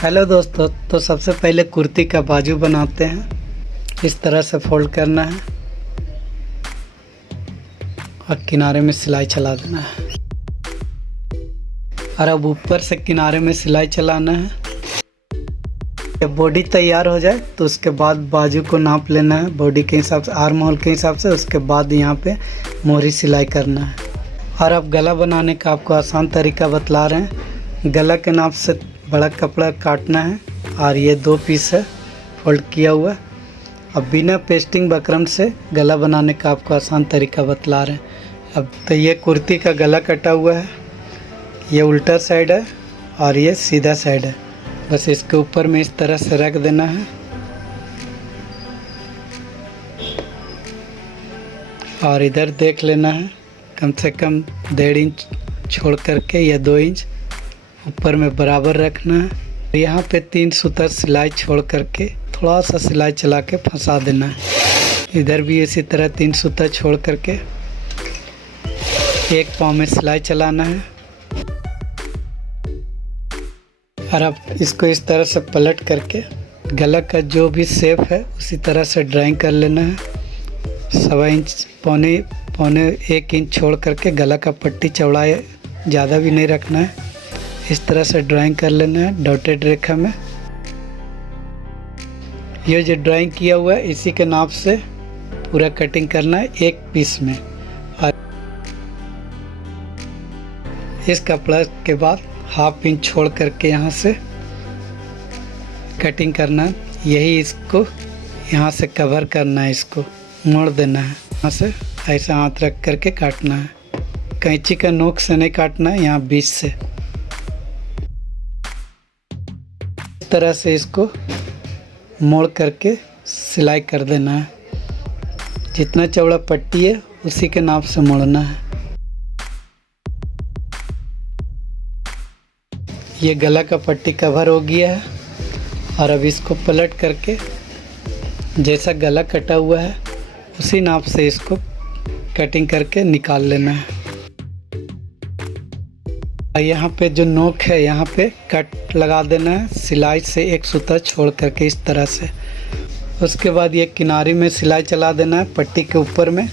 Hello दोस्तों, तो सबसे पहले कुर्ती का बाजू बनाते हैं। इस तरह से फोल्ड करना है और किनारे में सिलाई चला देना है। और अब ऊपर से किनारे में सिलाई चलाना है। जब बॉडी तैयार हो जाए तो उसके बाद बाजू को नाप लेना है बॉडी के हिसाब से, आर्म होल के हिसाब से। उसके बाद यहाँ पे मोहरी सिलाई करना है। और अब गला बनाने का आपको आसान तरीका बतला रहे हैं। गला के नाप से बड़ा कपड़ा काटना है और ये 2 पीस है फोल्ड किया हुआ। अब बिना पेस्टिंग बकरम से गला बनाने का आपको आसान तरीका बतला रहे हैं। अब तो ये कुर्ती का गला कटा हुआ है। ये उल्टा साइड है और ये सीधा साइड है। बस इसके ऊपर में इस तरह से रख देना है और इधर देख लेना है। कम से कम 1.5 इंच छोड़ करके या 2 इंच ऊपर में बराबर रखना है। यहाँ पे 3 सूतर सिलाई छोड़ करके थोड़ा सा सिलाई चला के फंसा देना है। इधर भी इसी तरह 3 सूतर छोड़ करके एक पाँव में सिलाई चलाना है। और अब इसको इस तरह से पलट करके गला का जो भी शेप है उसी तरह से ड्राइंग कर लेना है। 1.25 इंच पौने 1 इंच छोड़ करके गला का पट्टी चौड़ाई ज़्यादा भी नहीं रखना है। इस तरह से ड्राइंग कर लेना है डॉटेड रेखा में। ये जो ड्राइंग किया हुआ है इसी के नाप से पूरा कटिंग करना है एक पीस में। और इस कपड़ा के बाद 1/2 इंच छोड़ करके यहाँ से कटिंग करना है। यही इसको यहाँ से कवर करना है, इसको मोड़ देना है। यहाँ से ऐसा हाथ रख करके काटना है। कैंची का नोक से नहीं काटना है, यहाँ बीच से। इस तरह से इसको मोड़ करके सिलाई कर देना है। जितना चौड़ा पट्टी है उसी के नाप से मोड़ना है। ये गला का पट्टी कवर हो गया है। और अब इसको पलट करके जैसा गला कटा हुआ है उसी नाप से इसको कटिंग करके निकाल लेना है। यहाँ पे जो नोक है यहाँ पे कट लगा देना है सिलाई से 1 सूता छोड़ करके इस तरह से। उसके बाद ये किनारे में सिलाई चला देना है पट्टी के ऊपर में।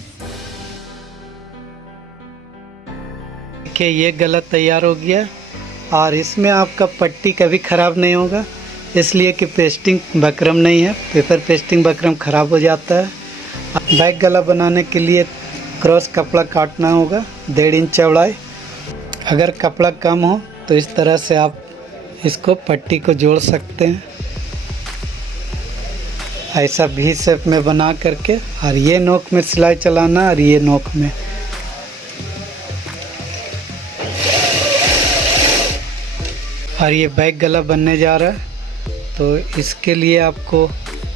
देखिए ये गला तैयार हो गया। और इसमें आपका पट्टी कभी ख़राब नहीं होगा, इसलिए कि पेस्टिंग बकरम नहीं है। पेपर पेस्टिंग बकरम ख़राब हो जाता है। बैक गला बनाने के लिए क्रॉस कपड़ा काटना होगा 1.5 इंच चौड़ाई। अगर कपड़ा कम हो तो इस तरह से आप इसको पट्टी को जोड़ सकते हैं, ऐसा भी शेप में बना करके। और ये नोक में सिलाई चलाना और ये नोक में। और ये बैक गला बनने जा रहा है, तो इसके लिए आपको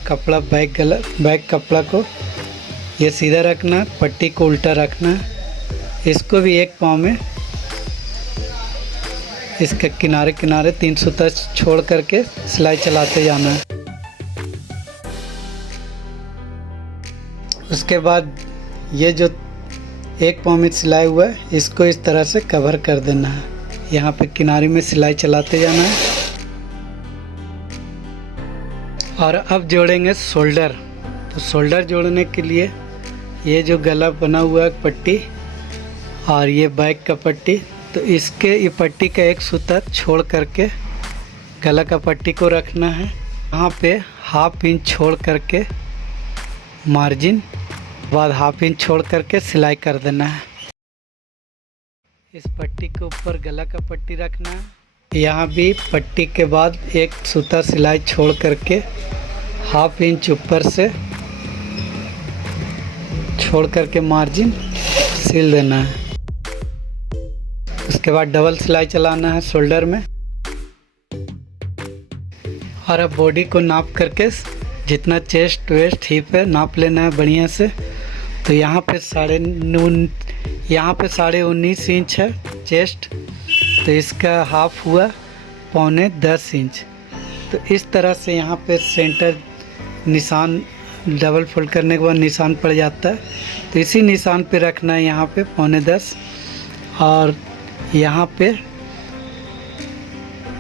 कपड़ा बैक कपड़ा को ये सीधा रखना है, पट्टी को उल्टा रखना है। इसको भी एक पाँव में इसके किनारे 3 सूता छोड़ करके सिलाई चलाते जाना है। उसके बाद ये जो एक पाँव में सिलाई हुआ है इसको इस तरह से कवर कर देना है। यहाँ पे किनारे में सिलाई चलाते जाना है। और अब जोड़ेंगे शोल्डर। तो शोल्डर जोड़ने के लिए ये जो गला बना हुआ है पट्टी और ये बैक का पट्टी, तो इसके ये पट्टी का 1 सूता छोड़ करके गला का पट्टी को रखना है। यहाँ पे 1/2 इंच छोड़ करके मार्जिन, बाद 1/2 इंच छोड़ करके सिलाई कर देना है। इस पट्टी के ऊपर गला का पट्टी रखना है। यहाँ भी पट्टी के बाद 1 सूता सिलाई छोड़ करके 1/2 इंच ऊपर से छोड़ करके मार्जिन सिल देना है। उसके बाद डबल सिलाई चलाना है शोल्डर में। और अब बॉडी को नाप करके जितना चेस्ट वेस्ट हिप है नाप लेना है बढ़िया से। तो यहाँ पे 19.5 इंच है चेस्ट, तो इसका हाफ हुआ 9.25 इंच। तो इस तरह से यहाँ पे सेंटर निशान डबल फोल्ड करने के बाद निशान पड़ जाता है। तो इसी निशान पे रखना है यहाँ पे 9.25 और यहाँ पे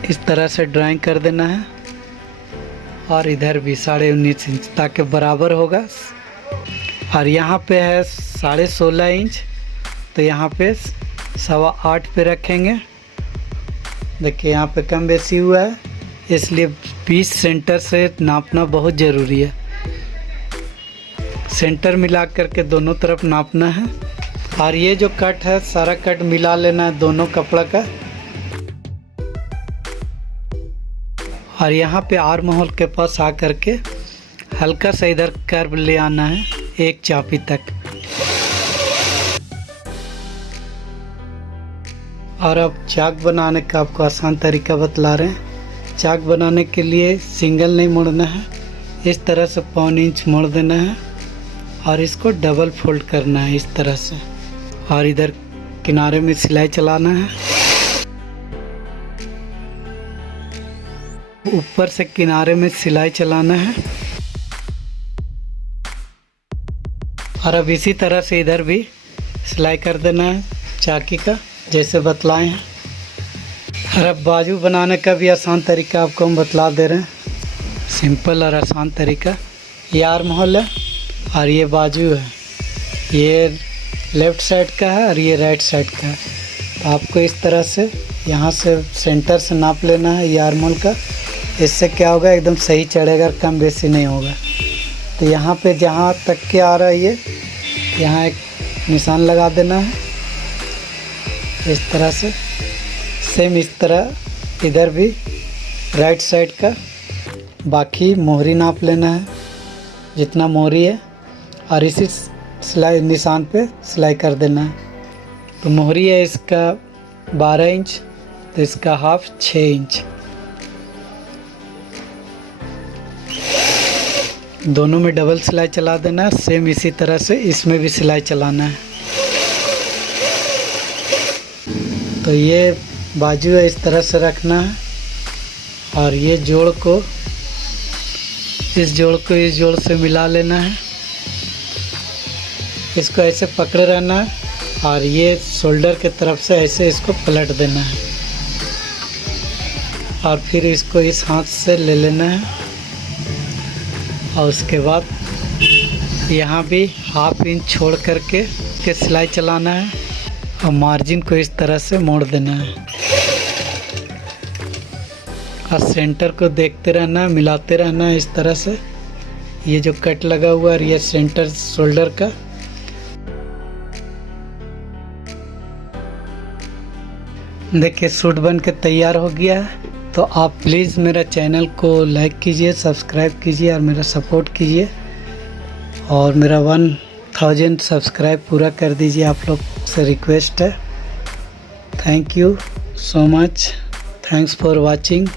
इस तरह से ड्राइंग कर देना है और इधर भी 19.5 इंच ताकि बराबर होगा। और यहाँ पे है 16.5 इंच, तो यहाँ पे 8.25 पे रखेंगे। देखिए यहाँ पे कम बेसी हुआ है, इसलिए बीच सेंटर से नापना बहुत ज़रूरी है। सेंटर मिला करके दोनों तरफ नापना है। और ये जो कट है सारा कट मिला लेना है दोनों कपड़ा का। और यहाँ पे आर्म होल के पास आ करके हल्का सा इधर कर्व ले आना है 1 चापी तक। और अब चाक बनाने का आपको आसान तरीका बतला रहे हैं। चाक बनाने के लिए सिंगल नहीं मोड़ना है, इस तरह से 1.25 इंच मोड़ देना है और इसको डबल फोल्ड करना है इस तरह से। और इधर किनारे में सिलाई चलाना है। ऊपर से किनारे में सिलाई चलाना है। और अब इसी तरह से इधर भी सिलाई कर देना है चाकी का, जैसे बतलाए हैं। और अब बाजू बनाने का भी आसान तरीका आपको हम बतला दे रहे हैं, सिंपल और आसान तरीका। ये आर्म होल है और ये बाजू है, ये लेफ़्ट साइड का है और ये राइट साइड का है। तो आपको इस तरह से यहाँ से सेंटर से नाप लेना है ये आर्म होल का। इससे क्या होगा, एकदम सही चढ़ेगा, कम बेसी नहीं होगा। तो यहाँ पे जहाँ तक के आ रहा है ये, यहाँ एक निशान लगा देना है इस तरह से। सेम इस तरह इधर भी राइट साइड का। बाकी मोहरी नाप लेना है जितना मोहरी है और इसी सिलाई निशान पे सिलाई कर देना है। तो मोहरी है इसका 12 इंच, तो इसका हाफ 6 इंच। दोनों में डबल सिलाई चला देना है। सेम इसी तरह से इसमें भी सिलाई चलाना है। तो ये बाजू है, इस तरह से रखना है। और ये जोड़ को इस जोड़ से मिला लेना है। इसको ऐसे पकड़े रहना है और ये शोल्डर के तरफ से ऐसे इसको पलट देना है। और फिर इसको इस हाथ से ले लेना है। और उसके बाद यहाँ भी हाफ इंच छोड़ करके के सिलाई चलाना है और मार्जिन को इस तरह से मोड़ देना है। और सेंटर को देखते रहना है, मिलाते रहना है इस तरह से। ये जो कट लगा हुआ है ये सेंटर शोल्डर का। देखिए सूट बन के तैयार हो गया है। तो आप प्लीज़ मेरा चैनल को लाइक कीजिए, सब्सक्राइब कीजिए और मेरा सपोर्ट कीजिए। और मेरा 1000 सब्सक्राइब पूरा कर दीजिए, आप लोग से रिक्वेस्ट है। Thank you so much, thanks for watching.